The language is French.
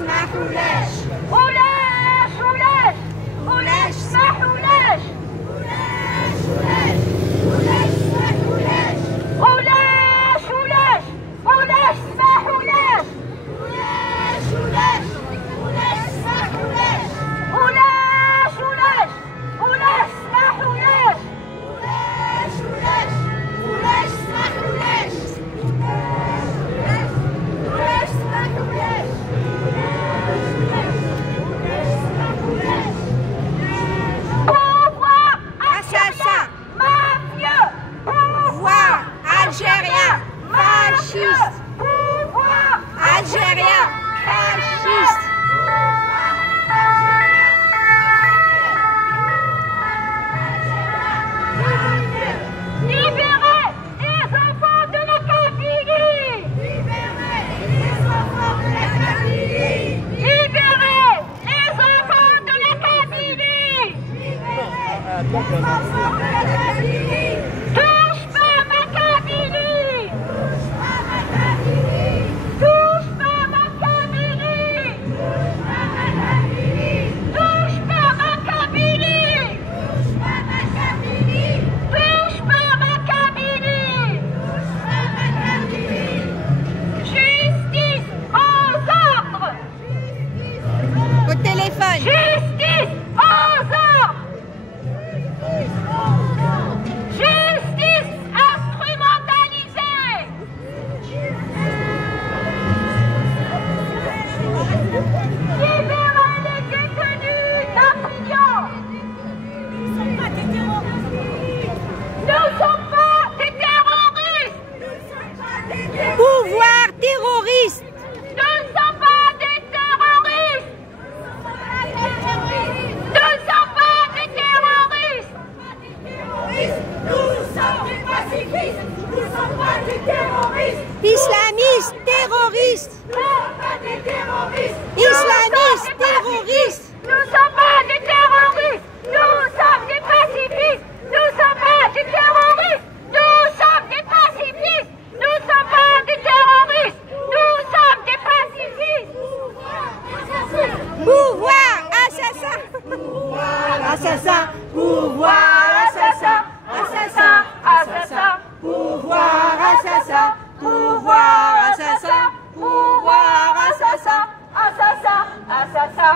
يسمحولاش ولاش ولاش ولاش سمحولاش ولاش ولاش ولاش يسمحولاش ولاش ولاش ولاش سمحولاش ولاش ولاش ولاش يسمحولاش ولاش ولاش ولاش سمحولاش ولاش ولاش ولاش يسمحولاش ولاش يسمحولاش pouvoir assassin, mafieux, pouvoir algérien, fasciste, pouvoir algérien, fasciste. libérez les enfants de la Kabylie. Libérez les enfants de la Kabylie. Libérez les enfants de la Kabylie. Libérez les enfants de la Kabylie. Touche pas ma Kabylie. Touche pas ma Kabylie. Touche pas ma Kabylie. Touche pas ma Kabylie. Touche pas ma Kabylie. Touche pas ma Kabylie. Justice aux ordres. Au téléphone. Justice aux ordres. Justice instrumentalisée. Libérez les détenus d'opinion. Nous ne sommes pas des terroristes. Nous ne sommes pas des terroristes. Pouvoir terroriste. Nous ne sommes pas des terroristes. Nous ne sommes pas des terroristes. Nous sommes des pacifistes. Nous ne sommes pas des terroristes. Islamistes, terroristes, Nous ne sommes pas des terroristes. islamistes, terroristes. Nous ne sommes pas des terroristes. Nous sommes des pacifistes. Nous ne sommes pas des terroristes. Nous sommes des pacifistes. Nous ne sommes pas des terroristes. Nous sommes des pacifistes. Pouvoir assassin. Assassin, pouvoir assassin, assassin, assassin, pouvoir assassin, pouvoir assassin, pouvoir assassin, assassin, assassin.